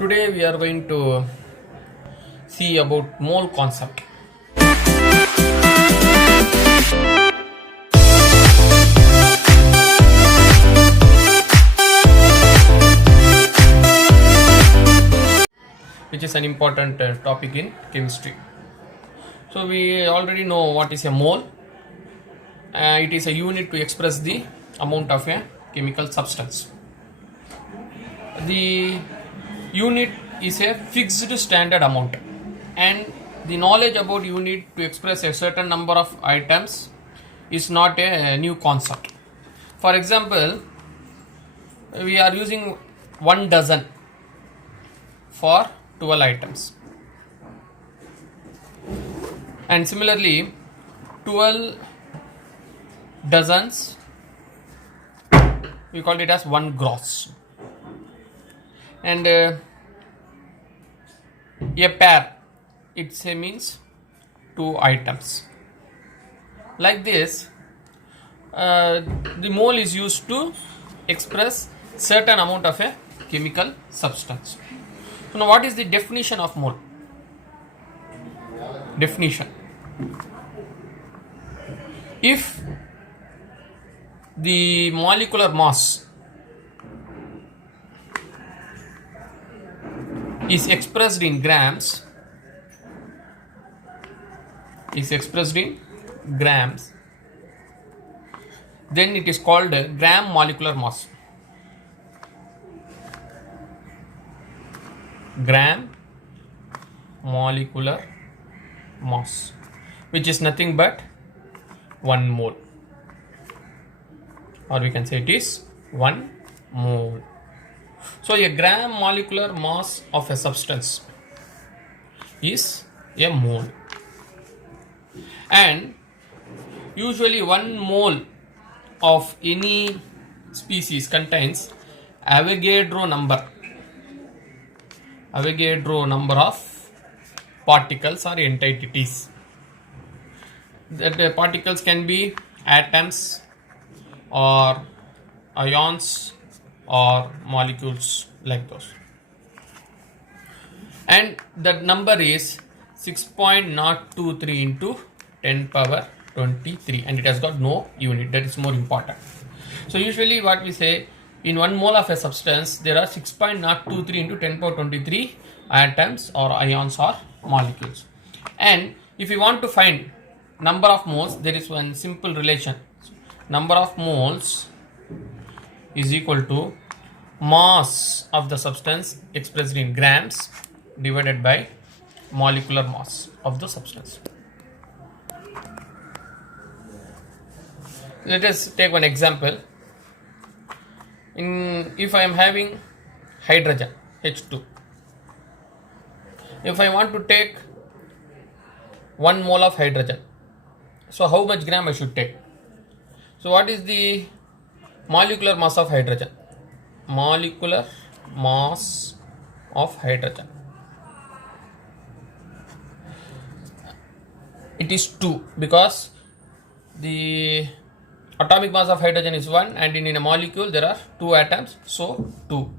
Today we are going to see about mole concept. Which is an important topic in chemistry. So we already know what is a mole. It is a unit to express the amount of a chemical substance. The unit is a fixed standard amount, and the knowledge about unit to express a certain number of items is not a new concept. For example, we are using 1 dozen for 12 items, and similarly 12 dozens we call it as 1 gross, and a pair it say means 2 items. Like this, the mole is used to express certain amount of a chemical substance. So now what is the definition of mole? Definition: if the molecular mass is expressed in grams, then it is called gram molecular mass. Gram molecular mass, which is nothing but 1 mole, or we can say it is 1 mole. So a gram molecular mass of a substance is a mole, and usually 1 mole of any species contains Avogadro number of particles or entities. That particles can be atoms or ions or molecules, like those, and that number is 6.023 into 10 power 23, and it has got no unit. That is more important. So usually what we say, in 1 mole of a substance there are 6.023 into 10 power 23 atoms or ions or molecules. And if you want to find number of moles, there is one simple relation: number of moles is equal to mass of the substance expressed in grams divided by molecular mass of the substance. Let us take one example. If I am having hydrogen H2, if I want to take 1 mole of hydrogen, so how much gram I should take? So what is the molecular mass of hydrogen? Molecular mass of hydrogen, it is 2, because the atomic mass of hydrogen is 1, and in a molecule there are 2 atoms, so 2.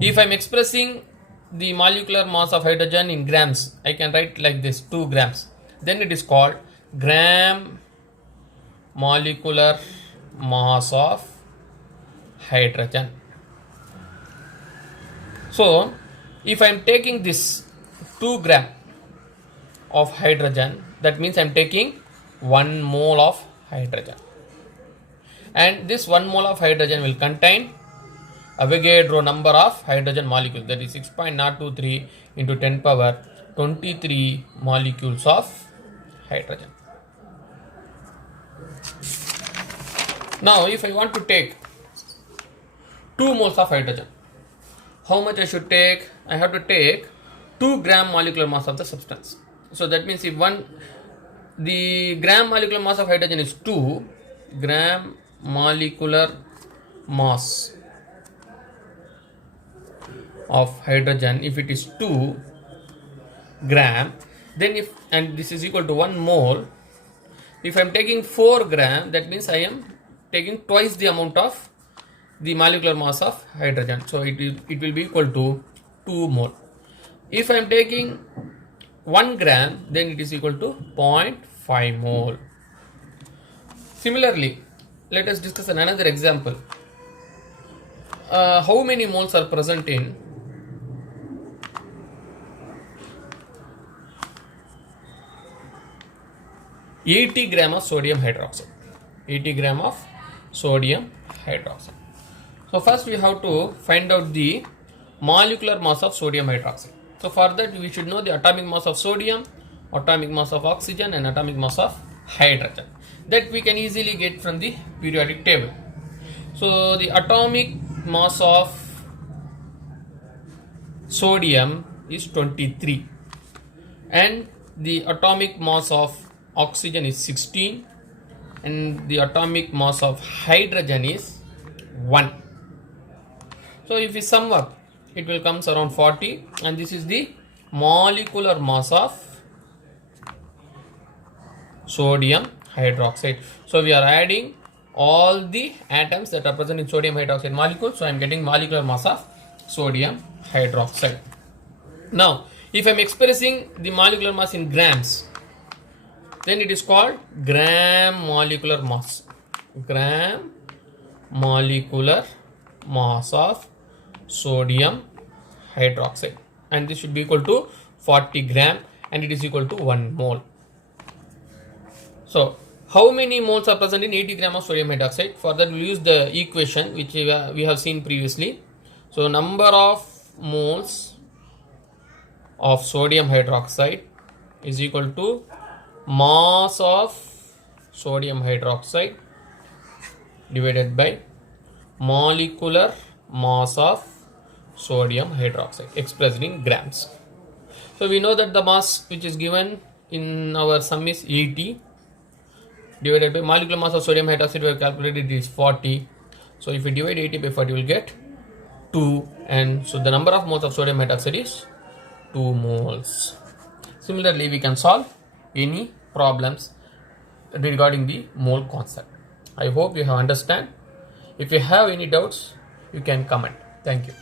If I am expressing the molecular mass of hydrogen in grams, I can write like this: 2 grams. Then it is called gram molecular mass of hydrogen. So if I am taking this 2 gram of hydrogen, that means I am taking 1 mole of hydrogen, and this 1 mole of hydrogen will contain Avogadro number of hydrogen molecules, that is 6.023 into 10 power 23 molecules of hydrogen. Now if I want to take 2 moles of hydrogen, how much I should take? I have to take 2 gram molecular mass of the substance. So that means if the gram molecular mass of hydrogen is 2 gram molecular mass of hydrogen, if it is 2 gram, then and this is equal to 1 mole, if I am taking 4 gram, that means I am taking twice the amount of the molecular mass of hydrogen. So it will be equal to 2 mole. If I am taking 1 gram, then it is equal to 0.5 mole. Similarly, let us discuss another example. How many moles are present in 80 gram of sodium hydroxide? 80 gram of sodium hydroxide. So first we have to find out the molecular mass of sodium hydroxide. So for that we should know the atomic mass of sodium, atomic mass of oxygen and atomic mass of hydrogen. That we can easily get from the periodic table. So the atomic mass of sodium is 23 and the atomic mass of oxygen is 16 and the atomic mass of hydrogen is 1. So if we sum up, it will comes around 40 and this is the molecular mass of sodium hydroxide. So we are adding all the atoms that are present in sodium hydroxide molecule. So I am getting molecular mass of sodium hydroxide. Now if I am expressing the molecular mass in grams, then it is called gram molecular mass. Gram molecular mass of sodium hydroxide, and this should be equal to 40 gram and it is equal to 1 mole. So how many moles are present in 80 gram of sodium hydroxide? For that we will use the equation which we have seen previously. So number of moles of sodium hydroxide is equal to mass of sodium hydroxide divided by molecular mass of sodium hydroxide expressed in grams. So we know that the mass which is given in our sum is 80 divided by molecular mass of sodium hydroxide we have calculated is 40. So if we divide 80 by 40 we will get 2, and so the number of moles of sodium hydroxide is 2 moles. Similarly we can solve any problems regarding the mole concept. I hope you have understand. If you have any doubts, you can comment. Thank you.